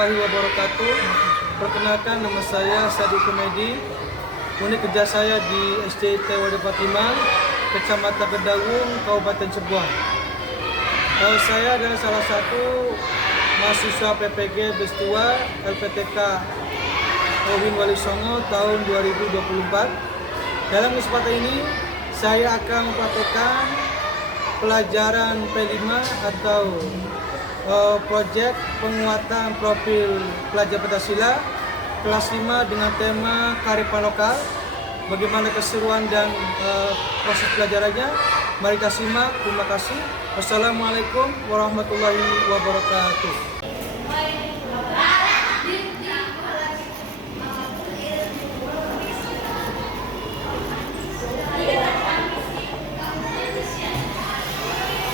warahmatullahi wabarakatuh. Perkenalkan, nama saya Sadi Kumedi. Unit kerja saya di SDT Wadah Fatimah, Kecamatan Kedawung, Kabupaten Cebuang. Saya adalah salah satu mahasiswa PPG Bestua LPTK Win Wali Songo tahun 2024. Dalam kesempatan ini saya akan mempraktekkan pelajaran P5 atau proyek penguatan profil pelajar Pancasila kelas 5 dengan tema kearifan lokal. Bagaimana keseruan dan proses pelajarannya? Mari kita simak. Terima kasih. Wassalamualaikum warahmatullahi wabarakatuh.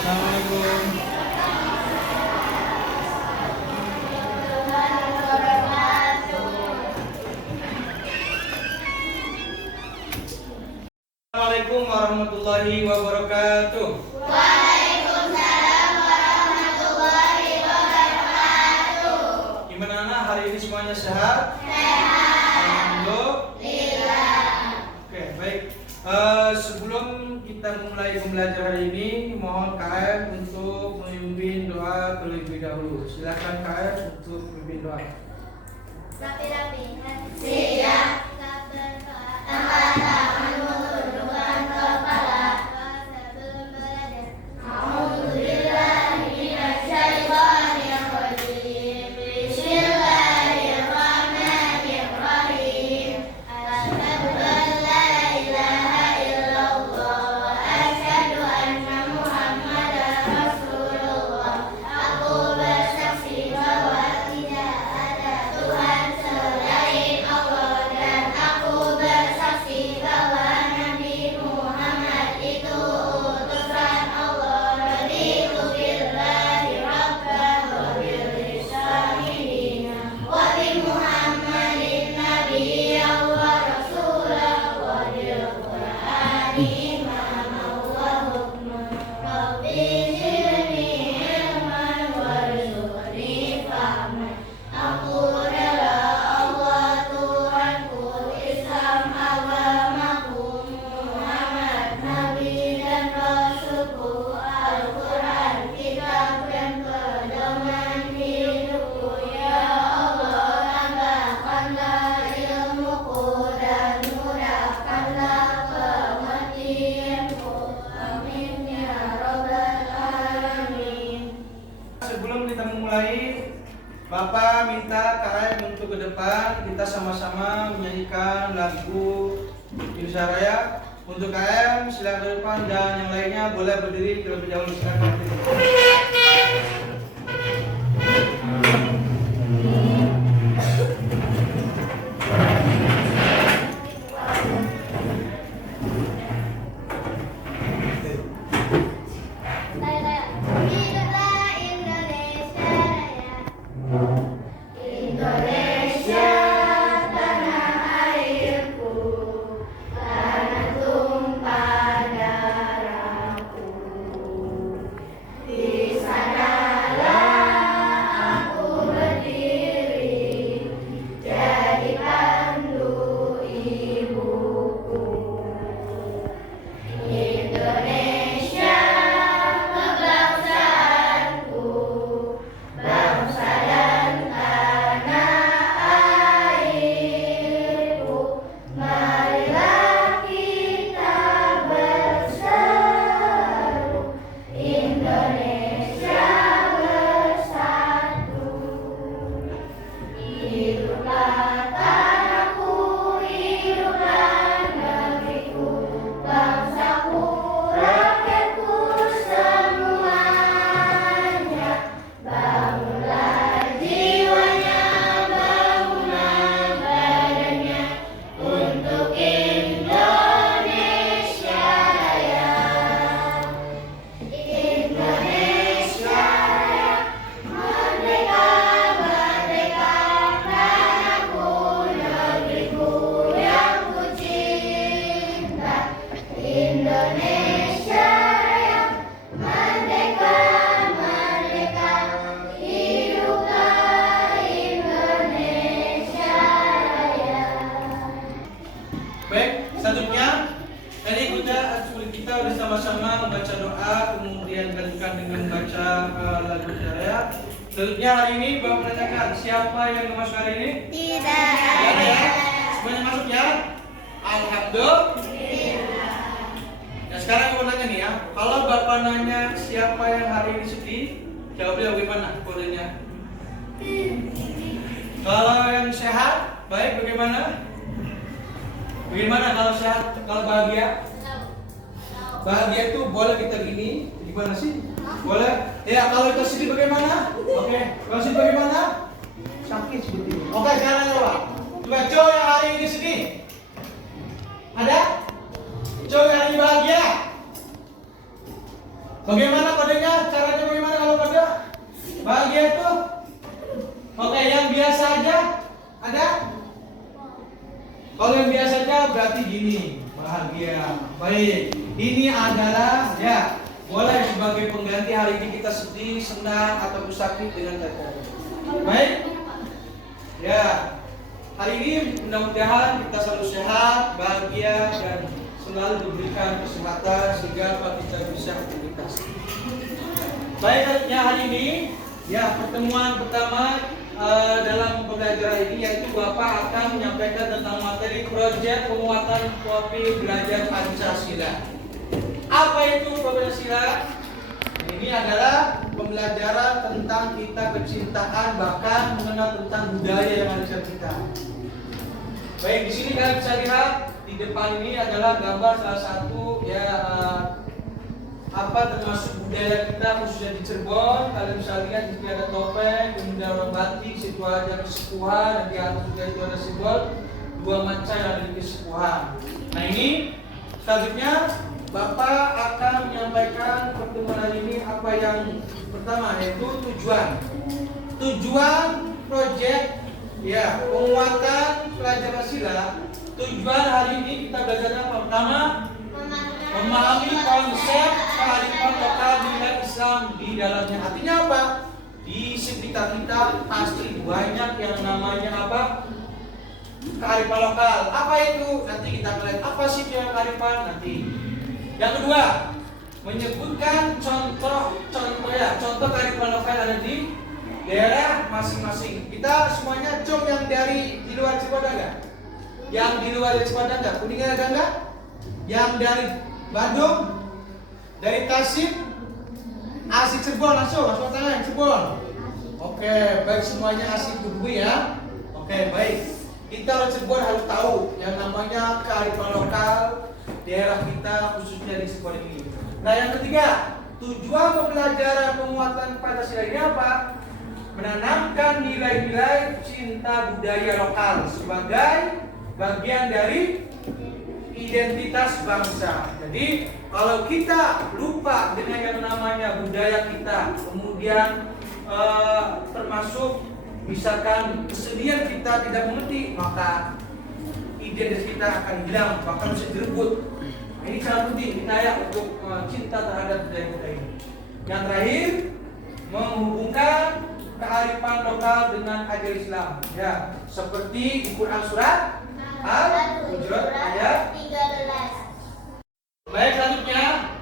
Assalamualaikum. Assalamualaikum warahmatullahi wabarakatuh. Waalaikumsalam warahmatullahi wabarakatuh. Gimana hari ini semuanya sehat? Sehat. Alhamdulillah. Oke, baik. Sebelum kita memulai pembelajaran hari ini, mohon KM untuk memimpin doa terlebih dahulu. Silakan KM untuk memimpin doa. Rapi-rapi. Siap. Angkat tangan, tundukkan kepala. Sebelum belajar. A'udzubillahi minasyaitonir rajim. Bismillahirrahmanirrahim. Asyhadu an la ilaha illallah wa asyhadu anna Muhammadar Rasulullah. Aku bersaksi bahwa tidak ada Tuhan selain Allah, dan aku bersaksi bahwa Nabi Muhammad itu utusan Allah. Raditu billahi rabban wa bil islami dinan wa bi Muhammadin nabiyyan wa rasulan wa bil Qur'ani imaman wa hukman. Rabbi zidni ilman warzuqni fahman. Aku rela Allah Tuhanku, Islam agamaku, Muhammad Nabi dan Rasulku, Al-Quran kitab dan pedoman hidupku. Ya Allah, tambahkanlah ilmuku dan mudahkanlah pengertianku. Amin ya rabbal alamin. Sebelum kita memulai, Bapak minta KM untuk ke depan. Kita sama-sama menyanyikan lagu Indonesia Raya. Untuk KM silakan ke depan, dan yang lainnya boleh berdiri terlebih dahulu. Silakan berdiri. Hiduplah Indonesia Raya. Indonesia tanah airku, tanah tumpah darahku. Di Baik, selanjutnya tadi kita udah sama-sama membaca doa, kemudian dilanjutkan dengan baca lagu syariah. Selanjutnya hari ini Bapak menanyakan siapa yang masuk hari ini? Tidak Ada ada. ya? Semuanya masuk ya? Alhamdulillah. Nah sekarang aku nanya nih ya, kalau Bapak nanya siapa yang hari ini sedih, jawabnya bagaimana kodenya? Kalau yang sehat, baik bagaimana? Bagaimana kalau sehat, kalau bahagia? Bahagia itu boleh kita gini, gimana sih? Boleh? Ya kalau kita sedih bagaimana? Oke, kalau sedih bagaimana? Sakit seperti ini. Oke, sekarang coba. Coba cowok yang hari ini sedih. Ada? Cowok yang hari ini bahagia. Bagaimana kodenya? Caranya bagaimana kalau kode? Bahagia itu? Oke, yang biasa aja? Ada? Kalau yang biasa aja berarti gini, bahagia. Baik, ini adalah ya boleh sebagai pengganti hari ini kita sedih, senang atau sakit dengan kata. Baik, ya hari ini mudah-mudahan kita selalu sehat, bahagia dan selalu diberikan kesehatan sehingga kita bisa aktivitas. Baik, ya hari ini ya pertemuan pertama dalam pembelajaran ini yaitu Bapak akan menyampaikan tentang materi proyek penguatan topik belajar Pancasila. Apa itu Pancasila? Ini adalah pembelajaran tentang kita kecintaan bahkan mengenal tentang budaya yang ada di kita. Baik, di sini kalian bisa lihat di depan ini adalah gambar salah satu ya apa termasuk budaya kita khususnya di Cirebon. Kalian bisa lihat di sini ada topeng, kemudian orang batik, situ ada kesepuhan, dan di atas juga itu ada simbol dua manca yang ada di kesepuhan. Nah ini selanjutnya Bapak akan menyampaikan pertemuan hari ini apa yang pertama yaitu tujuan proyek ya penguatan pelajar Pancasila. Tujuan hari ini kita belajar apa? Pertama, memahami konsep kearifan lokal nilai Islam di dalamnya. Artinya apa? Di sekitar kita pasti banyak yang namanya apa? Kearifan lokal. Apa itu? Nanti kita lihat apa sih yang kearifan nanti. Yang kedua, menyebutkan contoh kearifan lokal ada di daerah masing-masing. Kita semuanya yang dari di luar Cirebon ada? Yang di luar Cirebon ada? Kuningan ada enggak? Yang dari Bandung, dari Tasik, asik Cirebon langsung tangan Cirebon. Oke, baik semuanya asik dulu ya. Oke, baik. Kita orang Cirebon harus tahu yang namanya kearifan lokal daerah kita khususnya di Cirebon ini. Nah, yang ketiga, tujuan pembelajaran penguatan Pancasila ini apa? Menanamkan nilai-nilai cinta budaya lokal sebagai bagian dari identitas bangsa. Jadi kalau kita lupa dengan yang namanya budaya kita, kemudian termasuk misalkan kesedihan kita tidak mengerti, maka identitas kita akan hilang, bahkan bisa direbut. Ini sangat penting kita ya untuk cinta terhadap budaya kita ini. Yang terakhir, menghubungkan kearifan lokal dengan ajaran Islam. Ya, seperti di Quran surat Al-Hujurat ayat 13. Baik, selanjutnya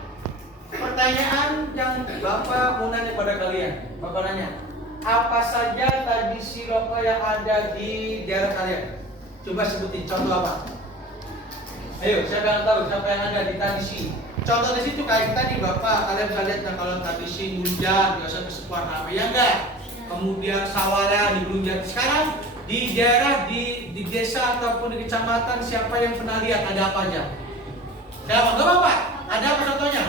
pertanyaan yang Bapak mau nanya pada kalian. Bapak nanya, apa saja tradisi lokal yang ada di daerah kalian? Coba sebutin contoh apa? Ayo, siapa yang tahu siapa yang ada di tradisi? Contoh di situ kayak tadi Bapak, kalian bisa lihat yang kalau tradisi ngunjang biasa kesepuan apa ya enggak? Kemudian sawara di Blunjang. Sekarang di daerah di desa ataupun di kecamatan siapa yang pernah lihat ada apa aja? Siapa? Enggak apa-apa. Ada apa contohnya?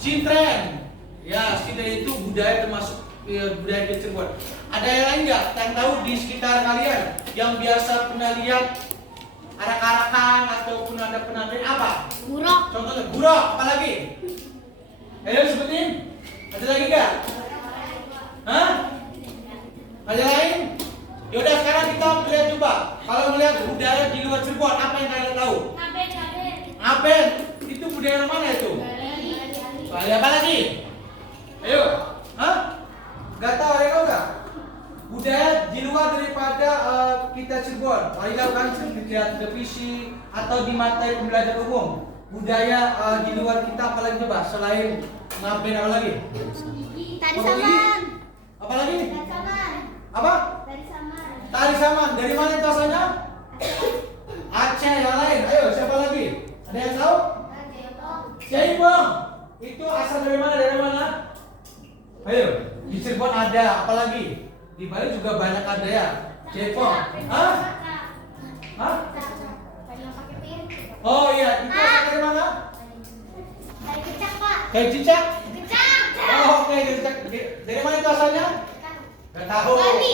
Sintren. Ya, sintren itu budaya termasuk budaya di Cirebon. Ada yang lain nggak yang tahu di sekitar kalian yang biasa pernah lihat arak-arakan ataupun ada penampilan apa? Buruk. Contohnya buruk, apa lagi? Ayo sebutin. Ada lagi nggak? Hah? Ada lain? Yaudah sekarang kita melihat coba. Kalau melihat budaya di luar Cirebon, apa yang kalian tahu? Ngaben. Itu budaya mana itu? Bali apa lagi? Ayo. Hah? Gak tahu, ada nggak? Budaya di luar daripada kita Cirebon. Marilah kan di televisi atau di materi pembelajaran umum. Budaya di luar kita apalagi coba selain ngapain apa lagi? Tari saman. Apa lagi? Tari saman. Apa? Tari saman. Tari saman. Dari mana itu asalnya? Aceh. Yang lain. Ayo siapa lagi? Ada yang tahu? Jaipong. Itu asal dari mana? Dari mana? Ayo, di Cirebon ada, apalagi? Di Bali juga banyak ada ya. Jaipong. Hah? Hah? Oh iya, itu asal dari mana? Tari kecak, Pak. Kayak cicak? Kecak. Oh, oke, cicak. Dari mana itu asalnya? Gak tahu. Bali.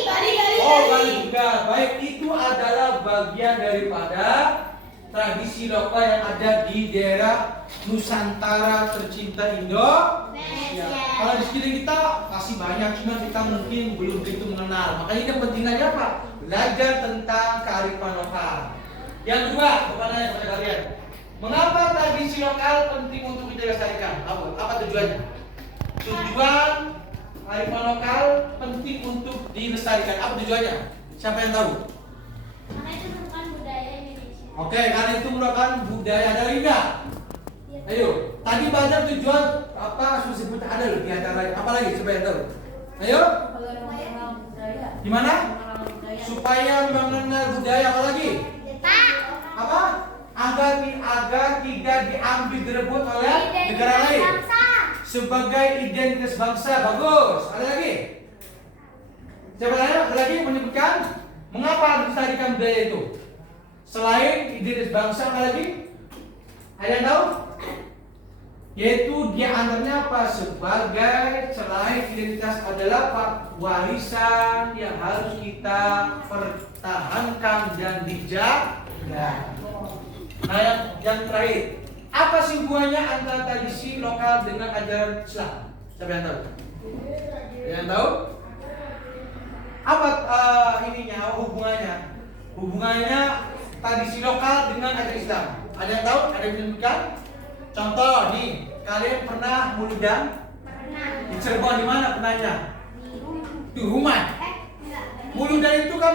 Oh, Bali juga. Baik, itu adalah bagian daripada tradisi lokal yang ada di daerah Nusantara tercinta Indonesia. Kalau di sekeliling kita masih banyak, cuma kita mungkin belum begitu mengenal. Makanya yang penting aja apa? Belajar tentang kearifan lokal. Yang kedua, pertanyaan kepada kalian. Mengapa tradisi lokal penting untuk kita lestarikan? Apa tujuannya? Tujuan kearifan lokal penting untuk dilestarikan. Apa tujuannya? Siapa yang tahu? Karena itu merupakan budaya Indonesia. Oke, karena itu merupakan budaya. Ada lagi nggak? Ayo, tadi banyak tujuan apa disebut ada loh di antara apa lagi coba yang tahu? Ayo, gimana? Supaya mengenal budaya apa lagi? Pak. Apa? Agar tidak diambil direbut oleh negara lain. Sebagai identitas bangsa. Bagus. Ada lagi? Siapa lagi? Ada lagi menyebutkan mengapa harus dilestarikan budaya itu? Selain identitas bangsa apa lagi? Ada yang tahu? Yaitu dia antaranya apa? Sebagai selain identitas adalah apa? Warisan yang harus kita pertahankan dan dijaga. Nah yang terakhir, apa sih hubungannya antara tradisi lokal dengan ajaran Islam? Siapa yang tahu? Yang tahu? Apa ininya hubungannya? Hubungannya tradisi lokal dengan ajaran Islam. Ada yang tahu? Ada yang menyebutkan? Contoh nih, kalian pernah muludan? Pernah. Di Cirebon di mana pernahnya? Di rumah. Enggak. Muludan itu kan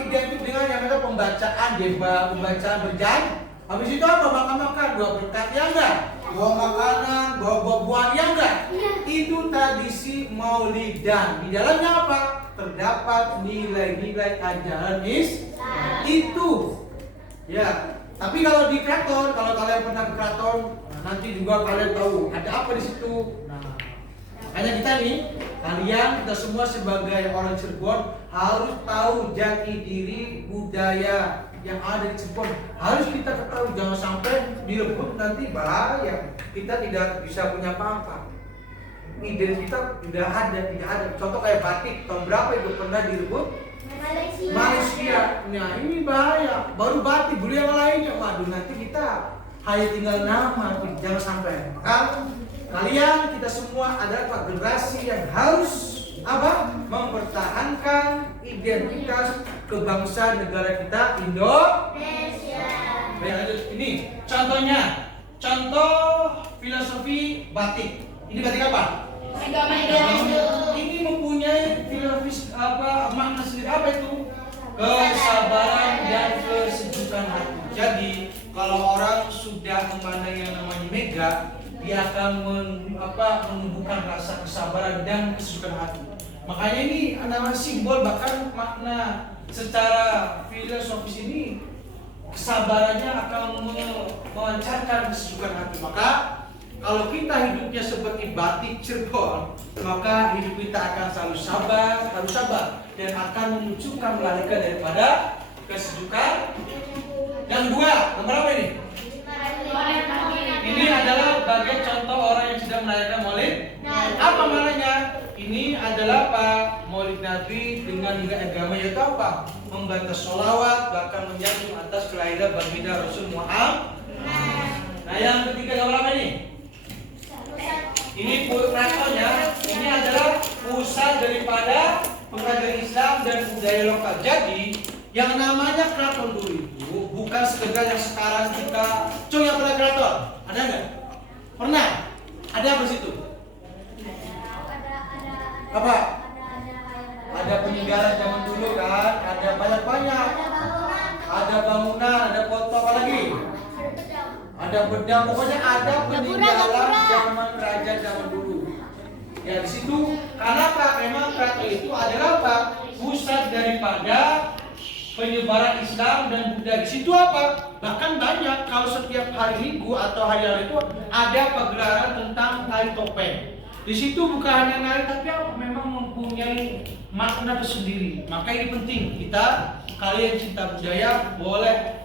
identik dengan yang namanya pembacaan pembacaan berjanji. Habis itu apa? Makan-makan, dua berkat ya enggak? Bawa makanan, bawa buah-buahan ya enggak? Itu tradisi maulidan. Di dalamnya apa? Terdapat nilai-nilai ajaran Islam. Itu. Ya. Tapi kalau di keraton, kalau kalian pernah ke keraton, nanti juga kalian tahu ada apa di situ. Nah, hanya kita nih, kita semua sebagai orang Cirebon harus tahu jati diri budaya yang ada di Cirebon. Harus kita ketahui, jangan sampai direbut nanti bahaya. Kita tidak bisa punya apa-apa. Ide kita tidak ada. Contoh kayak batik, tahun berapa itu pernah direbut? Malaysia. Nah ini bahaya. Baru batik, dulu yang lainnya. Waduh nanti kita hanya tinggal nama, jangan sampai. Maka kalian kita semua adalah generasi yang harus apa? Mempertahankan identitas kebangsaan negara kita Indonesia. Baik, lanjut. Ini contohnya, contoh filosofi batik. Ini batik apa? Ini mempunyai filosofis makna sendiri. Apa itu? Kesabaran dan kesejukan hati. Jadi kalau orang sudah memandang yang namanya mega, dia akan menumbuhkan rasa kesabaran dan kesejukan hati. Makanya ini namanya simbol, bahkan makna secara filosofis ini kesabarannya akan melancarkan kesejukan hati. Maka kalau kita hidupnya seperti batik Cirebon, maka hidup kita akan selalu harus sabar dan akan memunculkan melarikan daripada kesejukan. Yang kedua, nomor apa ini? Ini adalah bagian contoh orang yang sedang merayakan Maulid. Apa maknanya? Ini adalah apa? Maulid Nabi dengan nilai agama yaitu apa? Membantah sholawat, bahkan menyanjung atas kelahiran baginda Rasul Muhammad. Nah yang ketiga gambar apa ini? Ini keratonnya, ini adalah pusat daripada pengajaran Islam dan budaya lokal. Jadi yang namanya keraton dulu itu bukan sekedar yang sekarang kita yang pernah keraton. Ada nggak? Pernah? Ada apa di situ? Apa? Ada ada peninggalan zaman dulu kan, ada banyak-banyak. Ada bangunan, ada foto apa lagi? Ada pedang, pokoknya ada peninggalan zaman raja zaman dulu. Ya di situ, karena apa? Memang Krakatau itu adalah apa? Pusat daripada penyebaran Islam dan Buddha. Di situ apa? Bahkan banyak kalau setiap hari Minggu atau hari hari itu ada pagelaran tentang tari topeng. Di situ bukan hanya nari tapi apa? Memang mempunyai makna tersendiri. Maka ini penting kita kalian cinta budaya boleh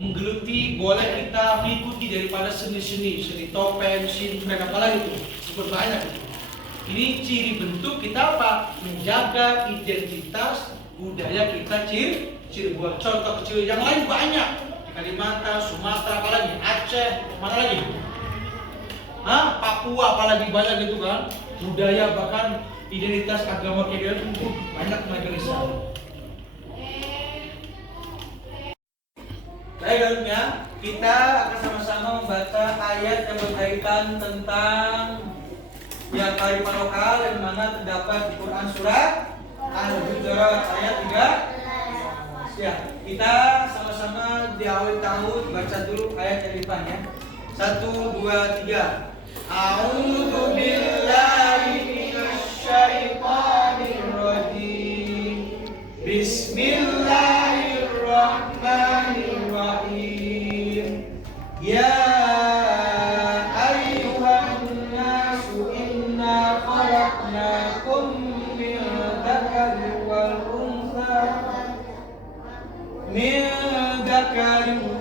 menggeluti, boleh kita mengikuti daripada seni topeng, seni apalagi itu sebut banyak itu. Ini ciri bentuk kita apa? Menjaga identitas budaya kita ciri buat contoh kecil yang lain banyak di Kalimantan, Sumatera apalagi Aceh, mana lagi? Papua apalagi banyak gitu kan budaya bahkan identitas agama kita itu banyak majelisnya. Baik baiknya kita akan sama-sama membaca ayat yang berkaitan tentang yang kearifan lokal yang mana terdapat di Quran surat Al-Hujurat ayat 3. Ya, kita sama-sama di awal tahun baca dulu ayat yang depan ya. 1, 2, 3. A'udzu billahi minasyaitonir rajim. Bismillahirrahmanirrahim. Ya ayyuhan nasu inna khalaqnakum min dzakarin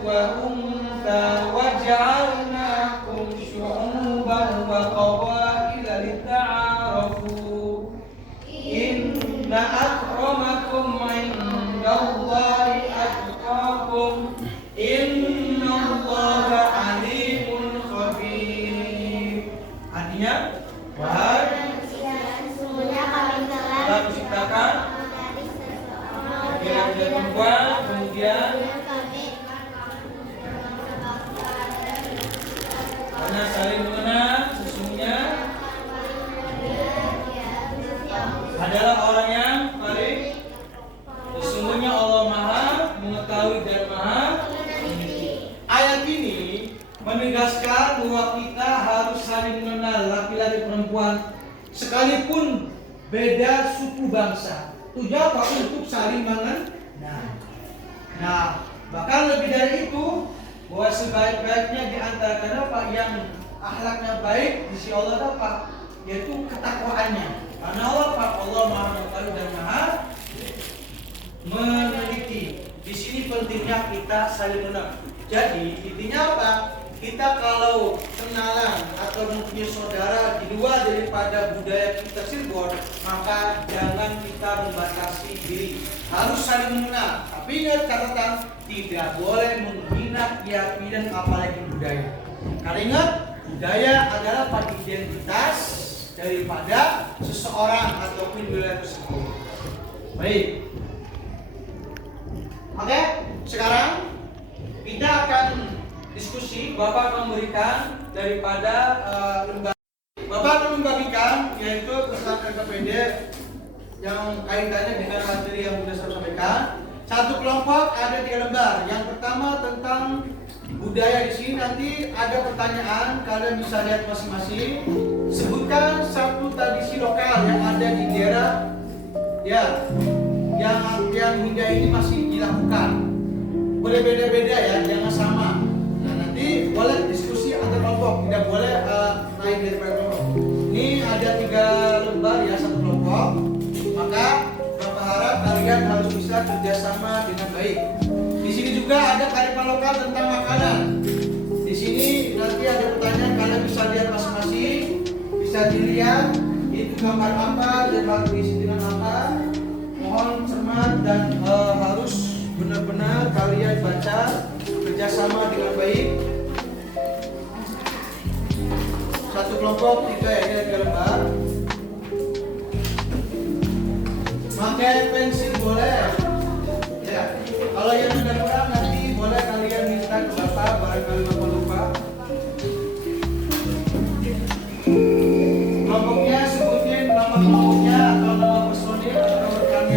wal untha waj'alnakum syu'uban wa qabaila lita'arafu inna akramakum 'indallahi atqakum innallaha 'alimun khabir. Artinya, wahai telah menciptakan laki-laki dan perempuan, kemudian karena saling mengenal, sesungguhnya adalah orang yang paling sesungguhnya Allah Maha mengetahui dan Maha mengerti. Ayat ini menegaskan bahwa kita harus saling mengenal laki-laki perempuan sekalipun beda suku bangsa. Tujuan apa? Untuk saling mengenal. Nah, bahkan lebih dari itu, bahwa sebaik-baiknya di antara apa yang akhlaknya baik di sisi Allah apa? Yaitu ketakwaannya. Karena Allah apa? Allah Maha mengetahui dan Maha meneliti. Di sini pentingnya kita saling mengenal. Jadi intinya apa? Kita kalau kenalan atau mempunyai saudara di luar daripada budaya kita Cirebon, maka jangan kita membatasi diri. Harus saling mengenal. Tapi ingat catatan, tidak boleh menghina keyakinan apalagi budaya. Karena ingat, budaya adalah pada identitas daripada seseorang ataupun wilayah tersebut. Baik. Oke, sekarang kita akan diskusi. Bapak akan memberikan daripada lembaga. Bapak akan membagikan yaitu tentang LKPD yang kaitannya dengan materi yang sudah saya sampaikan. Satu kelompok ada 3 lembar. Yang pertama tentang budaya. Di sini nanti ada pertanyaan, kalian bisa lihat masing-masing. Sebutkan satu tradisi lokal yang ada di daerah ya yang hingga ini masih dilakukan. Boleh beda-beda ya, jangan sama. Nah, nanti boleh diskusi antar kelompok, tidak boleh lain daripada kelompok. Ini ada 3 lembar ya, satu kelompok. Maka Bapak harap kalian harus bisa kerjasama dengan baik. Di sini juga ada kearifan lokal tentang makanan. Di sini nanti ada pertanyaan, kalian bisa lihat masing-masing, bisa dilihat itu gambar apa dan harus diisi dengan apa. Mohon cermat dan harus benar-benar kalian baca kerjasama dengan baik. Satu kelompok 3 ya, ini ada lembar. Pakai pensil boleh. Ya, kalau yang sudah kurang nanti boleh kalian minta ke Bapak barangkali Bapak lupa. Kelompoknya sebutin nama kelompoknya atau nama personil atau rekannya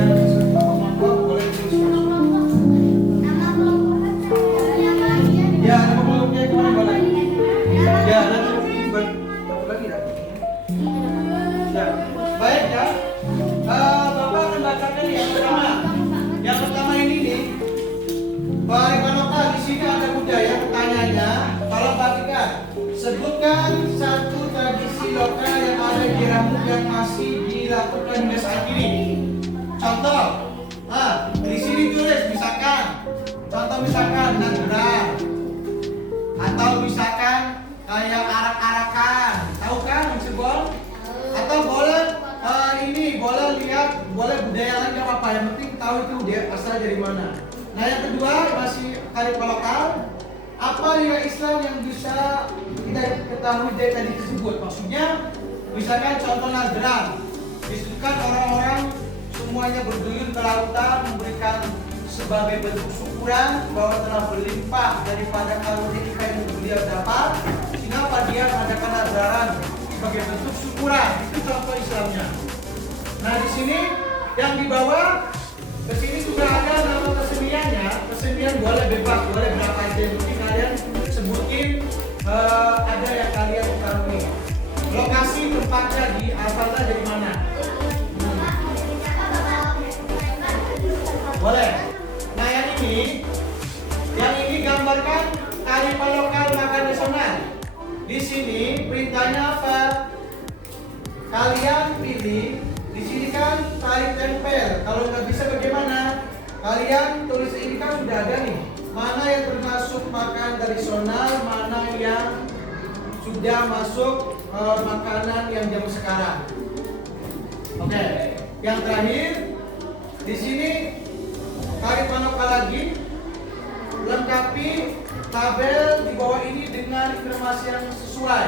menyebutkan satu tradisi lokal yang ada di Rambut yang masih dilakukan hingga saat ini. Contoh, di sini tulis misalkan, contoh misalkan nagrar, atau misalkan kayak arak-arakan, tahu kan maksudnya? Atau boleh boleh lihat, boleh budaya lain nggak apa-apa, yang penting tahu itu dia asal dari mana. Nah yang kedua masih kearifan lokal. Apa nilai Islam yang bisa kita ketahui dari tadi tersebut? Maksudnya, misalkan contoh nazran, disebutkan orang-orang semuanya berduyun ke lautan memberikan sebagai bentuk syukuran bahwa telah berlimpah daripada karunia yang beliau dapat, sehingga dia mengadakan nazaran sebagai bentuk syukuran. Itu contoh Islamnya. Nah di sini yang dibawa ke sini juga ada nama keseniannya. Kesenian boleh bebas, boleh berapa aja. Mungkin kalian sebutin ada yang kalian ketahui. Lokasi tempatnya di asalnya dari mana? Boleh. Nah yang ini gambarkan kearifan lokal makan nasional. Di sini perintahnya apa? Kalian pilih. Di sini kan tarik tempel. Kalau nggak bisa bagaimana? Kalian tulis ini kan sudah ada nih. Mana yang termasuk makan tradisional, mana yang sudah masuk makanan yang zaman sekarang. Oke. Yang terakhir di sini kearifan lokal lagi. Lengkapi tabel di bawah ini dengan informasi yang sesuai.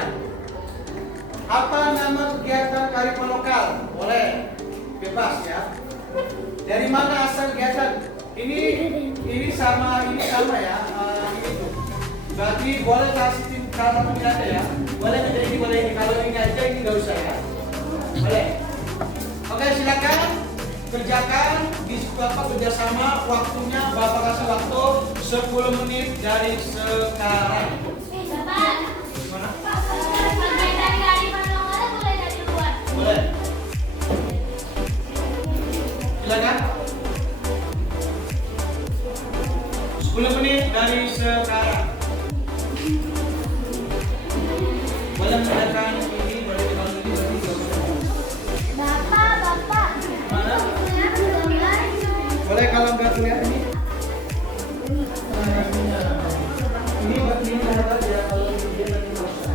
Apa nama kegiatan kearifan lokal? Boleh, bebas ya. Dari mana asal kegiatan? Ini sama ya. Ini tuh. Berarti boleh kasih tim kalau ini ada ya. Boleh ini boleh ini. Kalau ini aja ini nggak usah ya. Boleh. Oke silakan kerjakan di Bapak kerjasama. Waktunya Bapak kasih waktu 10 menit dari sekarang. Bapak. Gimana? Boleh. Silakan. 10 menit dari sekarang. Boleh mengerjakan ini, boleh dibantu ini, boleh dibantu. Bapak. Mana? Boleh kalau nggak lihat ini. Ini buat ini ada ya kalau dia nanti masuk.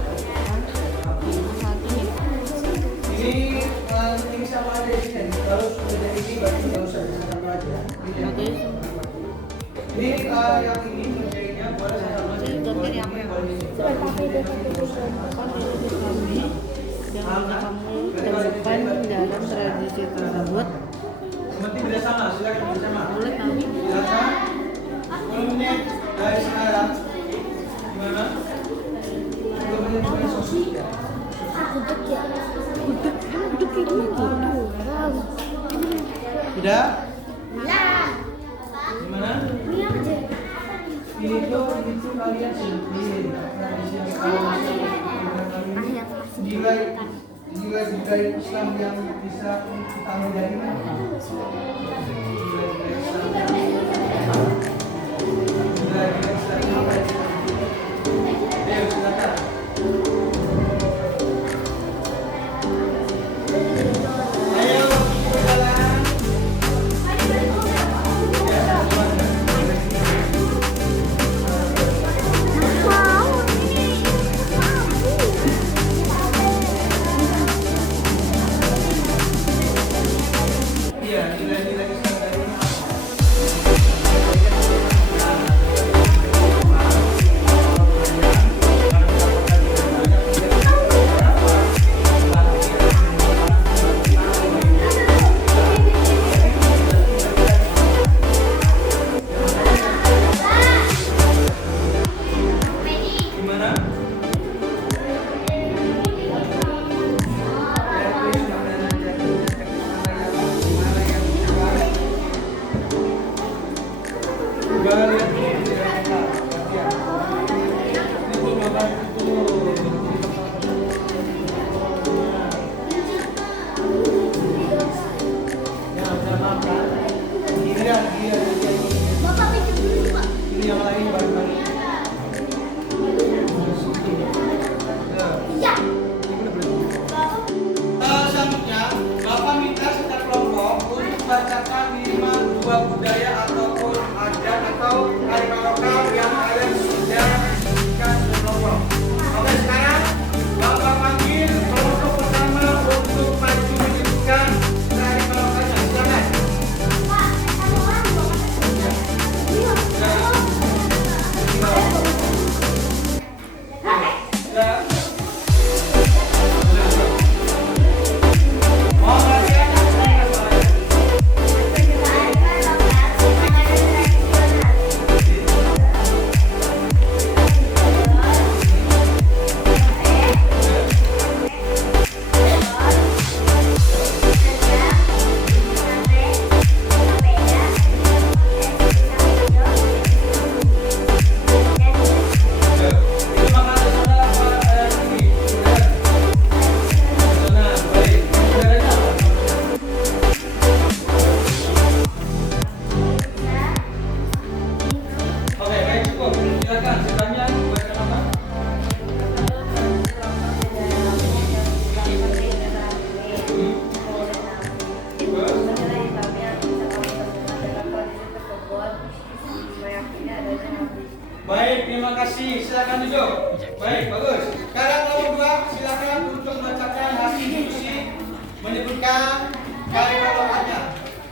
Ini sama aja di sini. Kalau sudah ini berarti nggak usah sama aja. Ini yang ini kerjanya boleh sama aja. Boleh ini, boleh ini. Kamu terdepan dalam tradisi tersebut. Penting bersama, silakan bersama. Boleh kami. Silakan. 10 menit dari sekarang. Gimana? 10 menit dari sosial. Sudah? Gimana? Itu kalian sendiri. Nilai budaya Islam yang bisa kita menjadi apa? Nilai Islam apa? Ayo silakan. Ayo berjalan. Iya, nilai-nilai Islam dari mana? silakan sebelahnya buatkan apa? Baik, terima kasih. Silakan duduk. Baik, bagus. Sekarang nomor 2, silakan untuk membacakan hasil diskusi menyebutkan kalimatnya.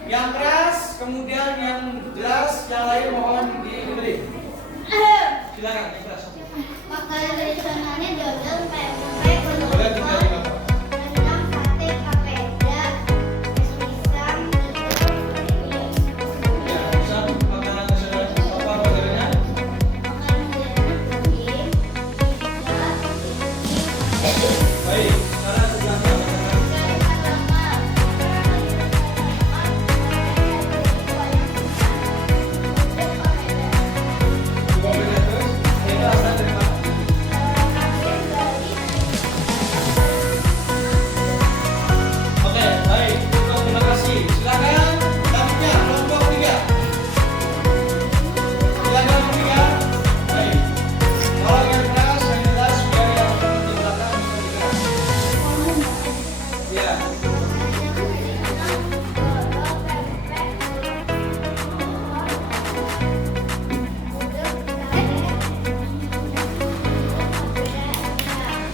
Yang keras, kemudian yang jelas, yang lain mohon diberi. Silakan, yang keras. Makanan tradisionalnya dodol, pempek, Boleh tinggal di bawah. rendang, sate, papeda, es pisang, Ya, bisa makanan nasional apa materinya? makanan daging, pizza, Baik, sekarang sebelahnya bacakan. Coba beda terus. Kita asal terima. Oke, baik. Cukup, terima kasih. Silakan selanjutnya kelompok 3. Silakan kelompok 3. Baik. Kalau yang keras, yang jelas biar yang di belakang bisa digerak. Ya.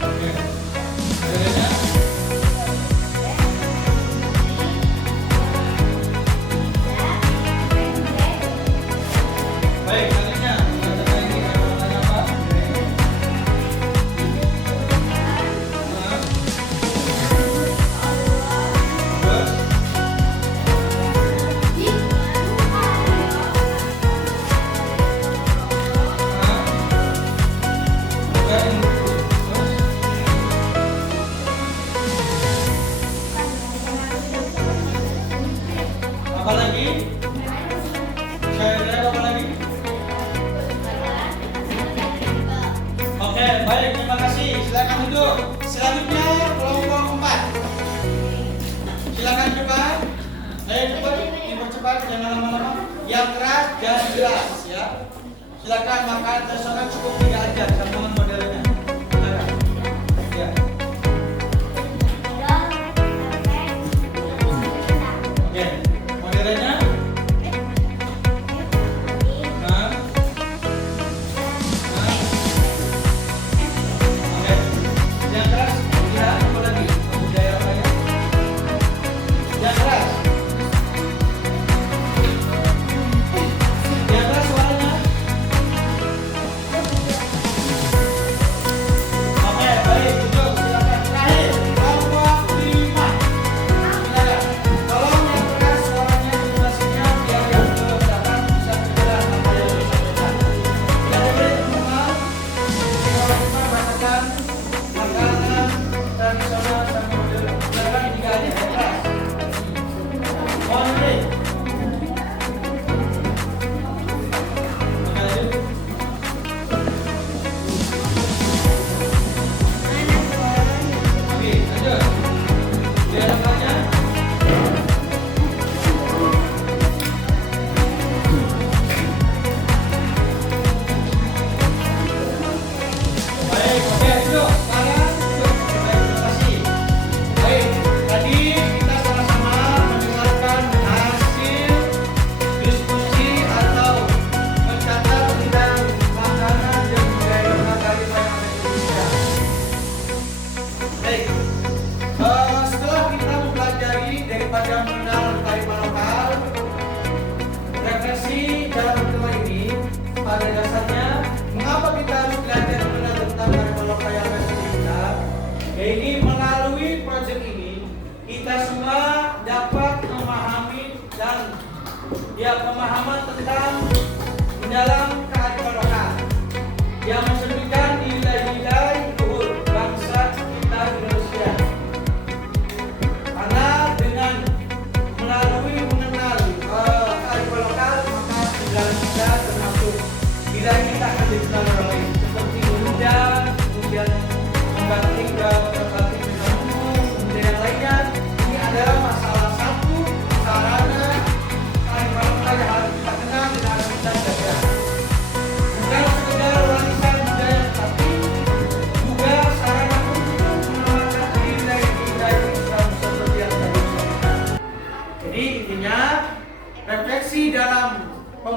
Oke. Adanya. Baik, selanjutnya bacakan ini namanya apa? Terus. Apa lagi? Saya lihat apa lagi? Oke, baik, terima kasih. Silakan duduk. Selanjutnya kelompok 4. Silakan cepat. Ayo cepat, dipercepat, jangan lama-lama. Yang keras dan jelas ya. Silakan makan tradisional cukup 3 aja, sambungan modelnya. Silakan. Ya. Oke, modelnya. Nah. Oke. Yang keras, ya, apa lagi? Budaya apa ya? Yang keras. Yang keras suaranya.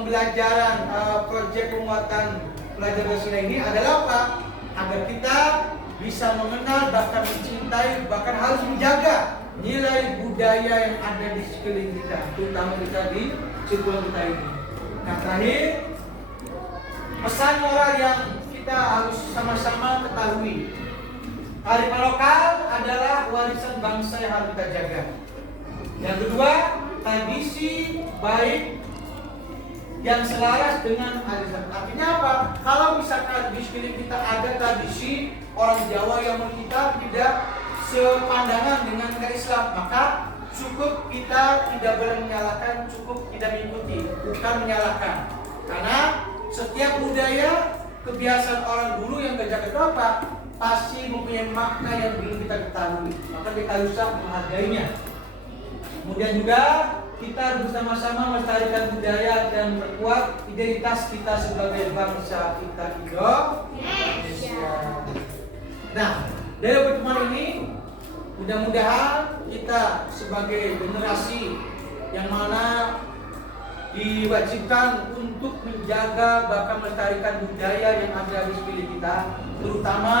pembelajaran proyek penguatan pelajar Pancasila ini adalah apa? Agar kita bisa mengenal, bahkan mencintai, bahkan harus menjaga nilai budaya yang ada di sekeliling kita, terutama kita di Cirebon kita ini. Nah, terakhir, pesan moral yang kita harus sama-sama ketahui. Kearifan lokal adalah warisan bangsa yang harus kita jaga. Yang kedua, tradisi baik yang selaras dengan arisan. Artinya apa? Kalau misalkan di sekeliling kita ada tradisi orang Jawa yang menurut kita tidak sepandangan dengan negara Islam, maka cukup kita tidak boleh menyalahkan, cukup tidak mengikuti, bukan menyalahkan. Karena setiap budaya, kebiasaan orang dulu yang gajah itu apa? Pasti mempunyai makna yang belum kita ketahui, maka kita harus menghargainya. Kemudian juga kita harus bersama-sama melestarikan budaya dan memperkuat identitas kita sebagai bangsa kita Indonesia. Nah, dari pertemuan ini mudah-mudahan kita sebagai generasi yang mana diwajibkan untuk menjaga bahkan melestarikan budaya yang ada di sekeliling kita, terutama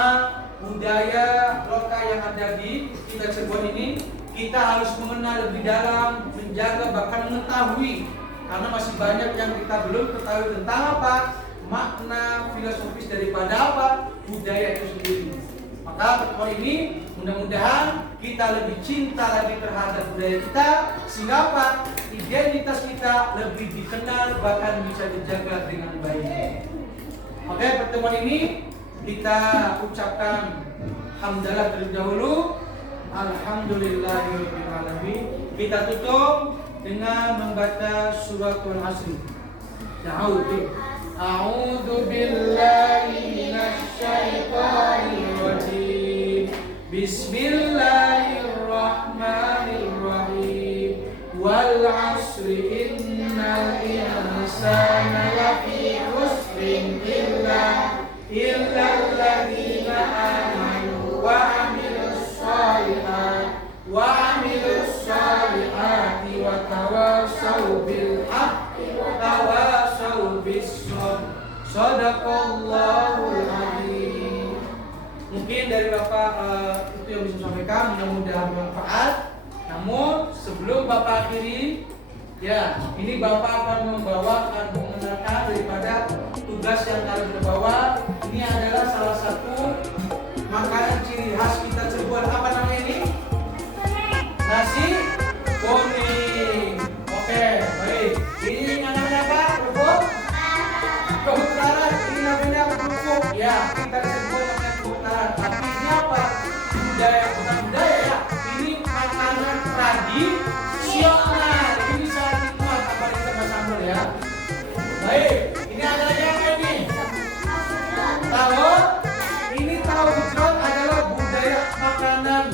budaya lokal yang ada di kita Cirebon ini. Kita harus mengenal lebih dalam, menjaga bahkan mengetahui, karena masih banyak yang kita belum ketahui tentang apa makna filosofis daripada apa budaya itu sendiri. Maka pertemuan ini mudah-mudahan kita lebih cinta lagi terhadap budaya kita, sehingga apa identitas kita lebih dikenal bahkan bisa dijaga dengan baik. Oke, pertemuan ini kita ucapkan hamdalah terlebih dahulu. Alhamdulillahirrahmanirrahim. Kita tutup dengan membaca surat Al-Asr. A'udzu billahi minasyaitonir rajim. Bismillahirrahmanirrahim. Wal 'ashri innal insana lafi khusrin illa alladziina aamanu wa 'amilus salihati wa tawassaw bil haqqi wa tawassaw bis sabr. Shadaqallahul adzim. Mungkin dari Bapak itu yang bisa sampaikan, mudah-mudahan bermanfaat. Namun sebelum Bapak akhiri, ya, ini Bapak akan mengenalkan daripada tugas yang harus dibawa. Ini adalah salah satu makanan ciri khas kita Cirebon. Apa namanya ini? Nasi kuning. Oke, baik. Ini namanya apa? Kerupuk? Kehutaran. Ini namanya kerupuk. Ya, kita Cirebon namanya kehutaran. Tapi ini apa? Budaya, bukan budaya ya. Ini makanan tradisional. Ini bisa dimuat apa kita bersambal ya. Baik. Ini ada lagi apa ini? Tahu? Ini tahu gejrot adalah budaya makanan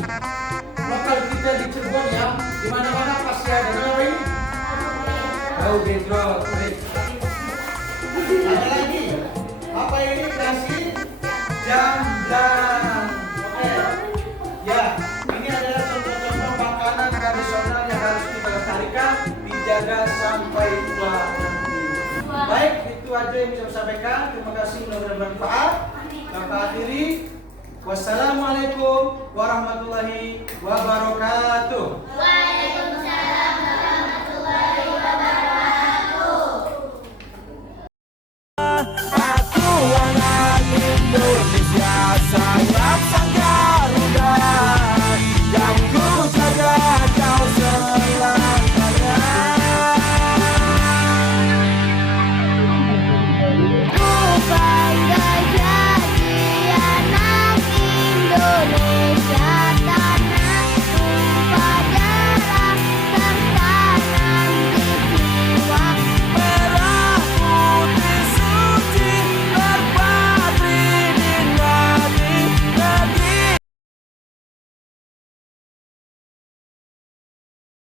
lokal kita di Cirebon ya. Di mana-mana pasti ada. Nama ini? Tahu gejrot. Ada lagi? Apa ini? Nasi jamblang. Oke. Ya, ini adalah contoh-contoh makanan tradisional yang harus kita lestarikan, dijaga sampai tua nanti. Baik, itu aja yang bisa saya sampaikan. Terima kasih, mudah-mudahan bermanfaat. Bapak akhiri. Wassalamualaikum warahmatullahi wabarakatuh.